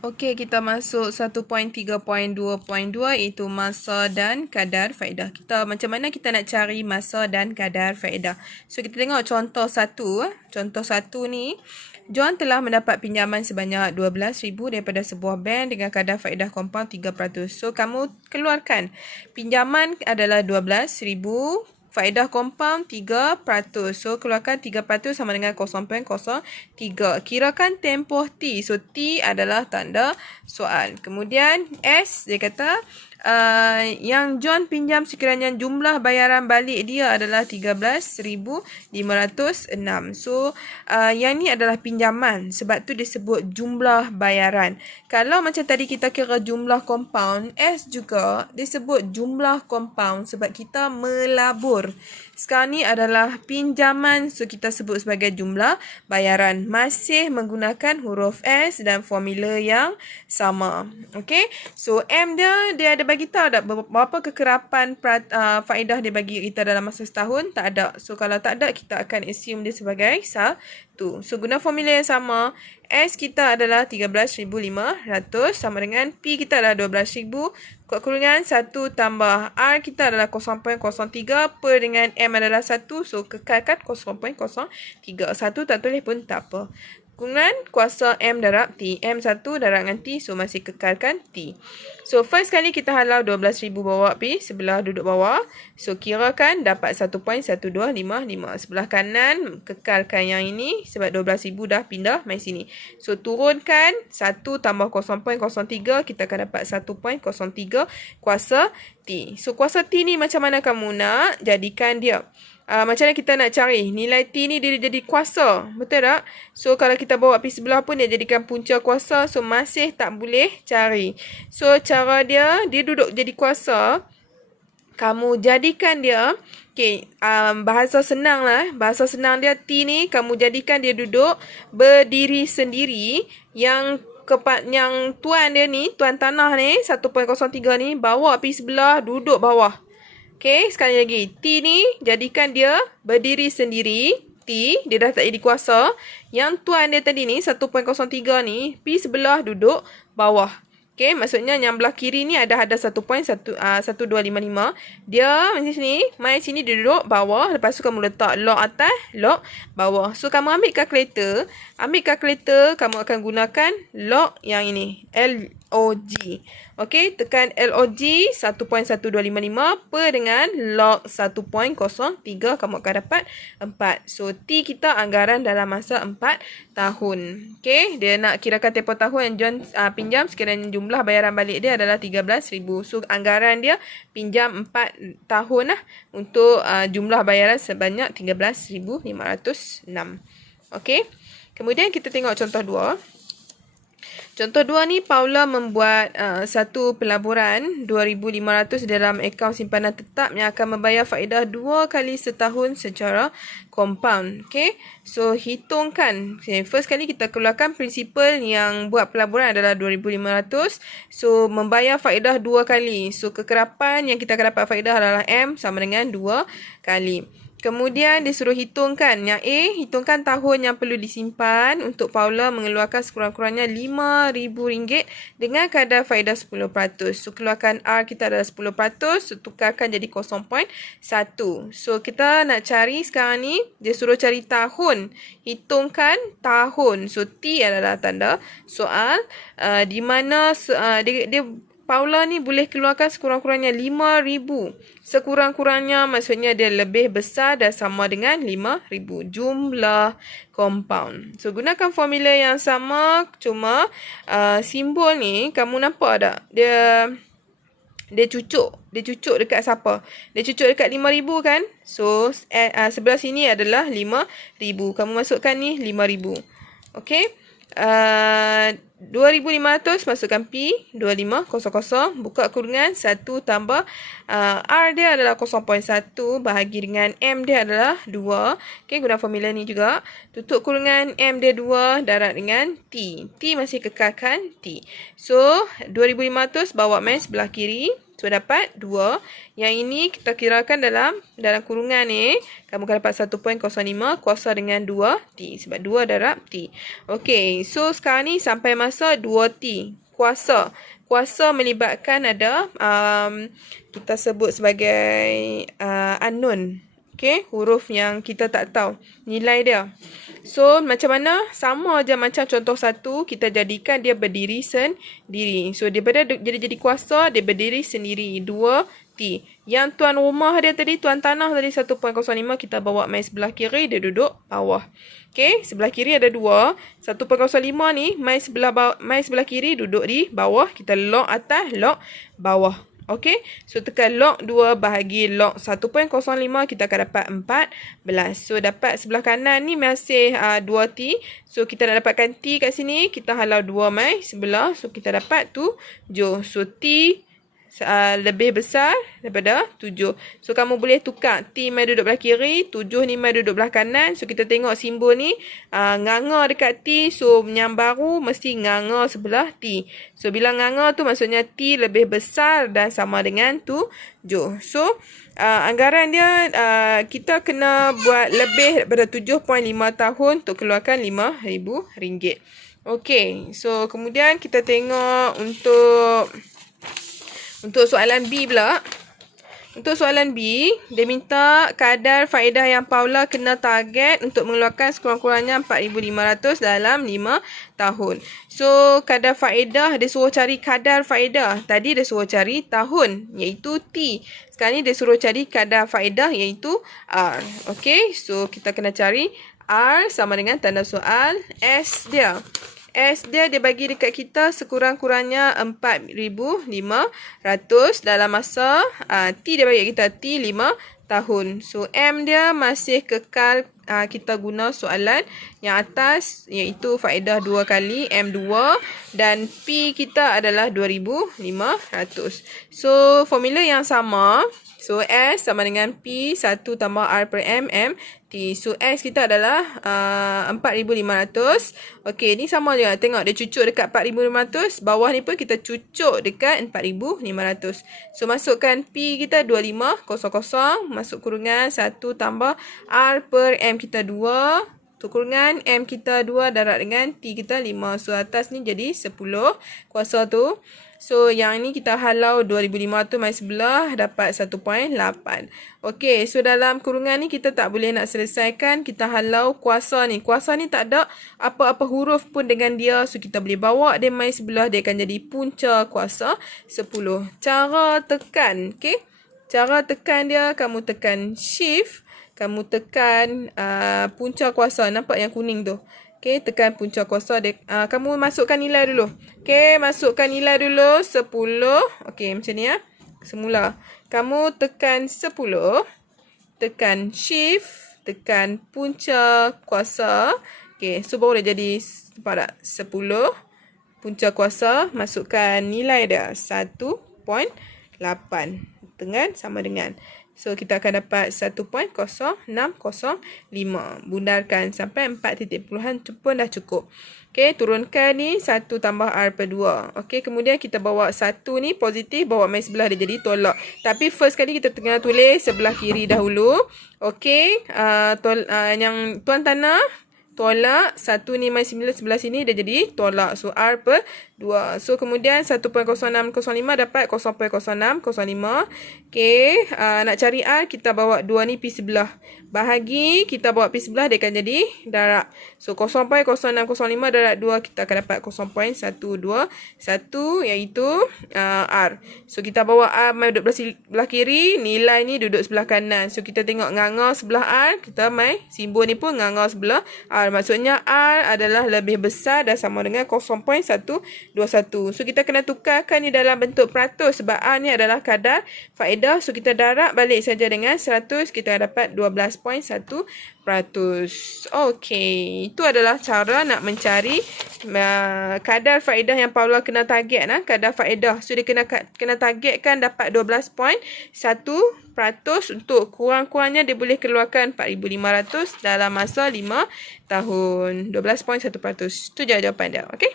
Okey, kita masuk 1.3.2.2 iaitu masa dan kadar faedah. Macam mana kita nak cari masa dan kadar faedah. So kita tengok contoh satu. Contoh satu ni, John telah mendapat pinjaman sebanyak 12,000 daripada sebuah bank dengan kadar faedah kompaun 3%. So kamu keluarkan pinjaman adalah 12,000, faedah kompaun 3%. So, keluarkan 3% sama dengan 0.03. Kirakan tempoh T. So, T adalah tanda soal. Kemudian, S, dia kata, yang John pinjam sekiranya jumlah bayaran balik dia adalah 13,506. So, yang ni adalah pinjaman. Sebab tu disebut jumlah bayaran. Kalau macam tadi kita kira jumlah kompaun, S juga disebut jumlah kompaun sebab kita melabur. Sekarang ni adalah pinjaman, so kita sebut sebagai jumlah bayaran. Masih menggunakan huruf S dan formula yang sama. Okay, so M dia ada bagi tahu tak berapa kekerapan faedah dia bagi kita dalam masa setahun? Tak ada. So kalau tak ada, kita akan assume dia sebagai 1. So guna formula yang sama, S kita adalah 13,500 sama dengan P kita adalah 12,000 kuat kurungan 1 tambah R kita adalah 0.03 per dengan M adalah 1. So kekalkan 0.03. 1 tak tulis pun tak apa. Kurungan kuasa M darab T. M1 darab dengan T. So masih kekalkan T. So first kali kita halau 12,000 bawa pergi sebelah duduk bawah. So kirakan dapat 1.1255. Sebelah kanan kekalkan yang ini sebab 12,000 dah pindah mai sini. So turunkan 1 tambah 0.03 kita akan dapat 1.03 kuasa T. So kuasa T ni macam mana kamu nak jadikan dia? Macam mana kita nak cari? Nilai T ni dia jadi kuasa. Betul tak? So, kalau kita bawa pergi sebelah pun dia jadikan punca kuasa. So, masih tak boleh cari. So, cara dia duduk jadi kuasa. Kamu jadikan dia. Okay, bahasa senang lah. Bahasa senang dia T ni kamu jadikan dia duduk berdiri sendiri. Yang tuan dia ni, tuan tanah ni, 1.03 ni, bawa pergi sebelah, duduk bawah. Okay, sekali lagi. T ni, jadikan dia berdiri sendiri. T, dia dah tak jadi kuasa. Yang tuan dia tadi ni, 1.03 ni, pergi sebelah duduk bawah. Okay, maksudnya yang belah kiri ni ada 1.1255. Dia macam sini, main sini dia duduk bawah. Lepas tu kamu letak log atas, log bawah. So, kamu ambil kalkulator. Kamu akan gunakan log yang ini. LOG. Okay, tekan LOG 1.1255 per dengan log 1.03. Kamu akan dapat 4. So, T kita anggaran dalam masa 4 tahun. Okay, dia nak kirakan tempoh tahun yang John pinjam sekiranya jumlah bayaran balik dia adalah 13,000. So, anggaran dia pinjam 4 tahun lah untuk jumlah bayaran sebanyak 13,506. Okay, kemudian kita tengok contoh 2. Contoh 2 ni, Paula membuat satu pelaburan 2,500 dalam akaun simpanan tetap yang akan membayar faedah 2 kali setahun secara compound. Okay, so hitungkan. Okay, first kali kita keluarkan prinsipal yang buat pelaburan adalah 2,500. So, membayar faedah 2 kali. So, kekerapan yang kita akan dapat faedah adalah M sama dengan 2 kali. Kemudian disuruh hitungkan. Yang A, hitungkan tahun yang perlu disimpan untuk Paula mengeluarkan sekurang-kurangnya RM5,000 dengan kadar faedah 10%. So, keluarkan R kita adalah 10%. So, tukarkan jadi 0.1. So, kita nak cari sekarang ni, dia suruh cari tahun. Hitungkan tahun. So, T adalah tanda soal. Di mana dia Paula ni boleh keluarkan sekurang-kurangnya 5,000. Sekurang-kurangnya maksudnya dia lebih besar dan sama dengan 5,000. Jumlah compound. So, gunakan formula yang sama. Cuma simbol ni kamu nampak tak? Dia cucuk. Dia cucuk dekat siapa? Dia cucuk dekat 5,000 kan? So, sebelah sini adalah 5,000. Kamu masukkan ni 5,000. Okay. 2,500 masukkan P 2500 buka kurungan 1 tambah R dia adalah 0.1 bahagi dengan M dia adalah 2. Okey, guna formula ni juga. Tutup kurungan M dia 2 darab dengan T. T masih kekalkan T. So 2,500 bawa main sebelah kiri. So, dapat 2. Yang ini kita kirakan dalam kurungan ni. Kamu akan dapat 1.05 kuasa dengan 2T. Sebab 2 darab T. Okey. So, sekarang ni sampai masa 2T. Kuasa. Kuasa melibatkan ada kita sebut sebagai unknown. Okay, huruf yang kita tak tahu nilai dia. So, macam mana? Sama aja macam contoh 1, kita jadikan dia berdiri sendiri. So, daripada jadi kuasa, dia berdiri sendiri. 2T. Yang tuan rumah dia tadi, tuan tanah tadi 1.05, kita bawa mai sebelah kiri, dia duduk bawah. Okay, sebelah kiri ada 2. 1.05 ni, mai sebelah kiri duduk di bawah. Kita lock atas, lock bawah. Okey, so tekan log 2 bahagi log 1.05, kita akan dapat 14. So, dapat sebelah kanan ni masih 2T. So, kita nak dapatkan T kat sini, kita halau 2 mai sebelah. So, kita dapat 7. So, T lebih besar daripada 7. So, kamu boleh tukar. T mai duduk belah kiri, 7 ni mai duduk belah kanan. So, kita tengok simbol ni nganga dekat T. So, yang baru mesti nganga sebelah T. So, bila nganga tu maksudnya T lebih besar dan sama dengan 7. So, anggaran dia kita kena buat lebih daripada 7.5 tahun untuk keluarkan RM5,000. Okey, so kemudian kita tengok untuk soalan B pula. Untuk soalan B, dia minta kadar faedah yang Paula kena target untuk mengeluarkan sekurang-kurangnya 4,500 dalam 5 tahun. So, kadar faedah, dia suruh cari kadar faedah. Tadi dia suruh cari tahun, iaitu T. Sekarang ni dia suruh cari kadar faedah, iaitu R. Okay, so kita kena cari R sama dengan tanda soal S dia. S dia bagi dekat kita sekurang-kurangnya 4,500 dalam masa T dia bagi kita T 5 tahun. So, M dia masih kekal kita guna soalan yang atas iaitu faedah 2 kali M2 dan P kita adalah 2,500. So, formula yang sama. So, S sama dengan P 1 tambah R per M T. So, S kita adalah 4,500. Okey, ni sama je. Tengok dia cucuk dekat 4,500. Bawah ni pun kita cucuk dekat 4,500. So, masukkan P kita 2500. Masuk kurungan 1 tambah R per M kita 2. Kurungan M kita 2 darab dengan T kita 5. So, atas ni jadi 10 kuasa tu. So, yang ni kita halau 2,500 mai sebelah dapat 1.8. Okey, so dalam kurungan ni kita tak boleh nak selesaikan. Kita halau kuasa ni. Kuasa ni tak ada apa-apa huruf pun dengan dia. So, kita boleh bawa dia mai sebelah. Dia akan jadi punca kuasa 10. Cara tekan. Okey. Cara tekan dia, kamu tekan shift. Kamu tekan punca kuasa. Nampak yang kuning tu? Okey, tekan punca kuasa. Kamu masukkan nilai dulu. Okey, masukkan nilai dulu. 10. Okey, macam ni ya. Semula. Kamu tekan 10. Tekan shift. Tekan punca kuasa. Okey, so baru dia jadi nampak tak? 10. Punca kuasa. Masukkan nilai dia. 1.8. Dengan sama dengan. So, kita akan dapat 1.0605. Bundarkan sampai 4 titik puluhan pun dah cukup. Okey, turunkan ni 1 tambah R per 2. Okey, kemudian kita bawa 1 ni positif, bawa mai sebelah dia jadi tolak. Tapi first kali kita kena tulis sebelah kiri dahulu. Okey, yang tuan tanah tolak, 1 ni mai sebelah sini dia jadi tolak. So, R per 2. So, kemudian 1.0605 dapat 0.0605. Okey, nak cari R, kita bawa 2 ni pergi sebelah. Bahagi, kita bawa pergi sebelah, dia akan jadi darab. So, 0.0605 darab 2, kita akan dapat 0.121, iaitu R. So, kita bawa R mai duduk sebelah kiri, nilai ni duduk sebelah kanan. So, kita tengok nganga sebelah R, kita mai, simbol ni pun nganga sebelah R. Maksudnya, R adalah lebih besar dan sama dengan 0.121. So, kita kena tukarkan ni dalam bentuk peratus sebab R ni adalah kadar faedah. So, kita darab balik saja dengan 100. Kita dapat 12.1%. Okey, itu adalah cara nak mencari kadar faedah yang Paula kena target. Kadar faedah. So, dia kena targetkan dapat 12.1%. Untuk kurang-kurangnya dia boleh keluarkan 4,500 dalam masa 5 tahun. 12.1%. Itu je jawapan dia. Okey.